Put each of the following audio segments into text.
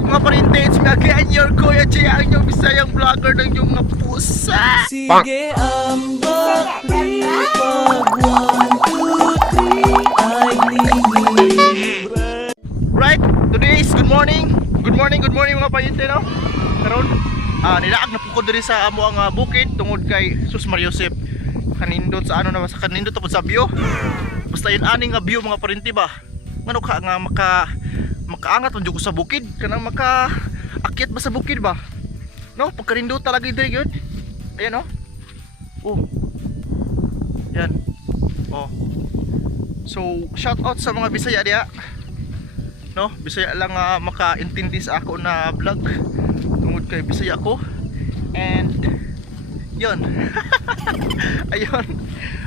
up mga parinti? It's me again, your Kuya Jay, ang inyong Bisayang vlogger ng inyong mga pusa. Sige ang bakri, pag 1, 2, 3 ay libre. Right, today is good morning. Good morning mga parinti, no? Karon, nilaag na po ko diri sa amo ang bukid tungod kay Sus Mariosep. Kanindot sa ano na sa kanindot tapos sa view. Basta yun aning nga view mga parinti ba. Ngano ka nga makaangat man jud ko sa bukid, kanang makaakyat ba sa bukid ba? No, pagkanindot talaga diri gyud. Ayan oh. Oh. Yan. Oh. So, shout out sa mga Bisaya diha. No, Bisaya lang makaintindi sa ako na vlog. Tungod kay Bisaya ko. And yun. Ayun.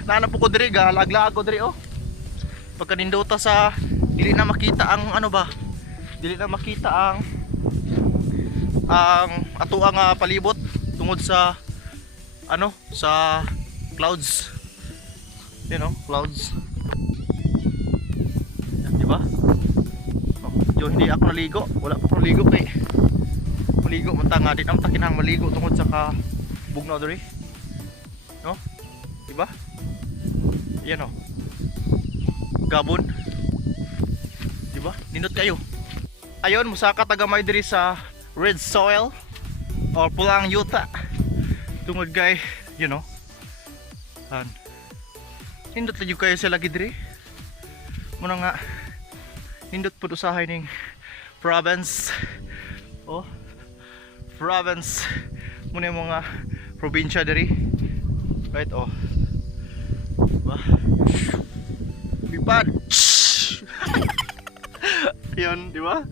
Naanap ko diri, galagla ako diri oh. Pagkanindota sa dili na makita ang ano ba? Dili na makita ang ato ang palibot tungod sa ano, sa clouds. You know, clouds. Yan, di ba? Oh, yo hindi ako naligo. Wala pa akong ligo kay. Maligo man ta nga din ang takinang maligo tungod sa bugnaw diri. No? Di ba? Yan oh. Gabon. Di ba? Nindot kayo. Ayun, musaka tagamay diri sa red soil or pulang yuta. Tungod kay, you know. Nindot lang kayo sa lagi diri. Muna nga nindot pud usahay ning province. Oh. Province. Muna yung mga probinsya diri. Right, oh. Diba? Bipad. Yun, di ba?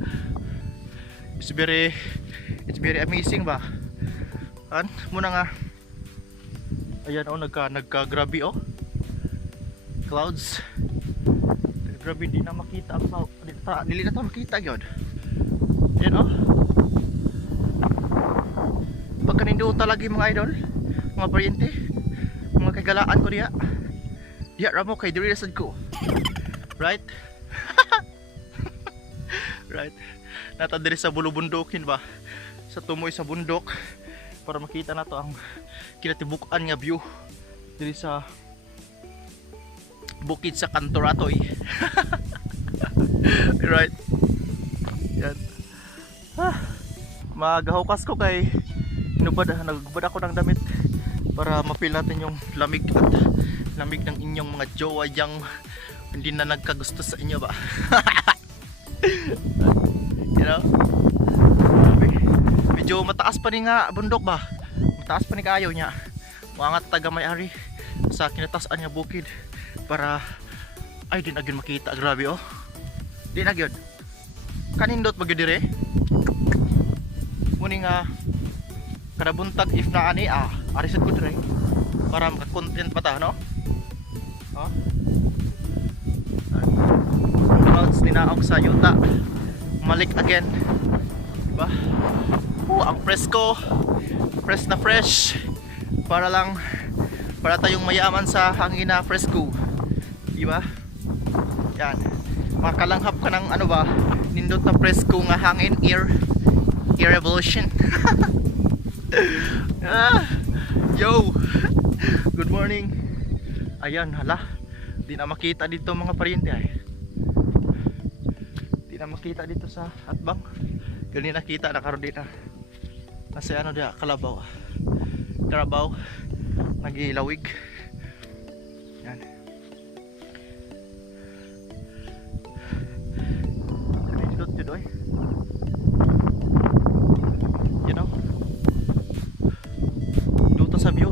It's very amazing ba? Muna nga. Ayan oh, nagka-grabe oh. Clouds. Grabe, di na makita ang cloud. Dili na ta makita gyud. Ayan oh. Pagkanindo talaga mga idol, mga paryente, mga kagalaan ko diha. Diha ra mo kay diri sad ko. Right? Right. Nata diri sa bulubundukin ba? Sa tumoy sa bundok para makita nato ang kinatibukan nga view diri sa bukid sa Cantoratoy. Right. Yan. Magahukas ko kay nagbubad ako ng damit para ma-feel natin yung lamig at lamig ng inyong mga jowa yang hindi na nagkagusto sa inyo ba. You know, medyo mataas pa rin nga bundok ba, mataas pa rin kayo niya mga taga may-ari sa kinatasan nga bukid para ay din agyon makita. Grabe oh, di na gyud kanindot magdire muning kada buntag if na ani arisad ko dire para maka-content pa ta no. Oh, clouds dinaog sa yuta malik again, diba? Ang presko, fresh na fresh, para tayong mayaman sa hangin na presko, diba? Yan, makalanghap ka ng ano ba, nindot na presko nga hangin, air revolution. Yo, good morning. Ayan, hala, di na makita dito mga paryente ay. Di na makita dito sa Atbang. Gani nakita na karon dito. Kasi ano dia, Kalabaw. Nagilawig. Yan. Kanindot jud oy. You know? Dito sa view.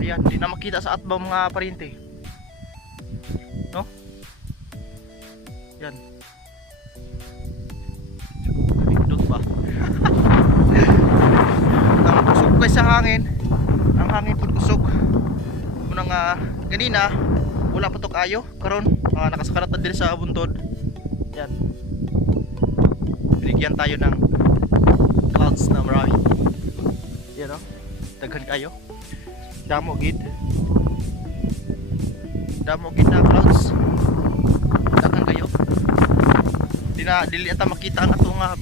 Ayan, di na makita sa Atbang mga paryente. No? Yan. Kanindot ba? Ang kusog kay sa hangin. Ang hangin pud kusog. Munang ganina wala pa to kayo. Karon nakaskaratan diri sa buntod. Yan. Binigyan tayo ng clouds na marami. Yan o. Daghan kayo. Damo gid na clouds. Daghan kayo. Di dili ata makita ang ato nga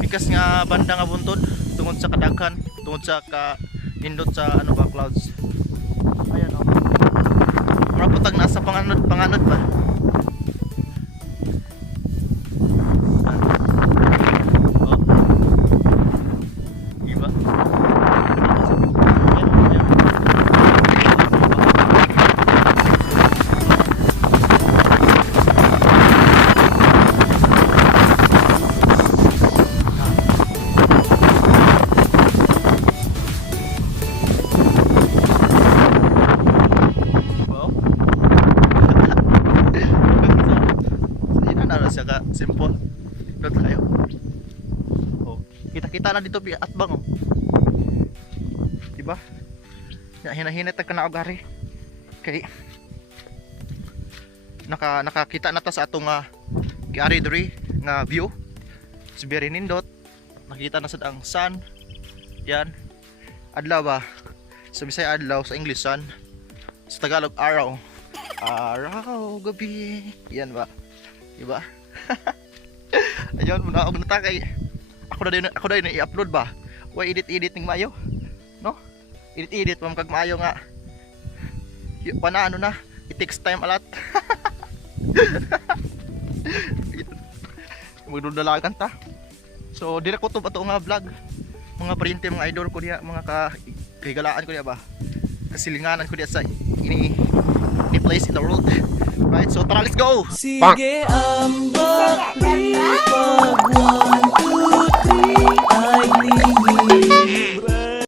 bikas nga banda nga buntod tungod sa kadaghan, tungod sa nindot sa ano ba clouds. Ayan oh. Mura putag nasa panganod ba? Oh. Diba? Ayan, ayan. Wow. Sige na naro siya ka simple. Dot kayo. Oh, kita-kita na dito at bang oh. Diba? Hinahinat ka na agari. Kay nakakita na ta sa atong giari diri nga view. It's very nindot. Nakita na sad ang sun. Yan. Adlaw ba? Sa Bisaya adlaw, sa English sun. Sa Tagalog araw. Araw, gabi. Yan ba? Diba? Ayun, muna ako natakay. Ako na din i-upload ba? Why edit ning mayo? No? Edit pam kag maayo nga. Pana ano na? It takes time a lot. Magdudalagan ta. So, dire ko to ba to nga vlog. Mga parente, mga idol ko diya, mga kahigalaan ko diya ba? Kasilinganan ko diya sa ini place in the world. Right, so tara, let's go! Sige ang bakli pag 1, 2, 3 ay lingid.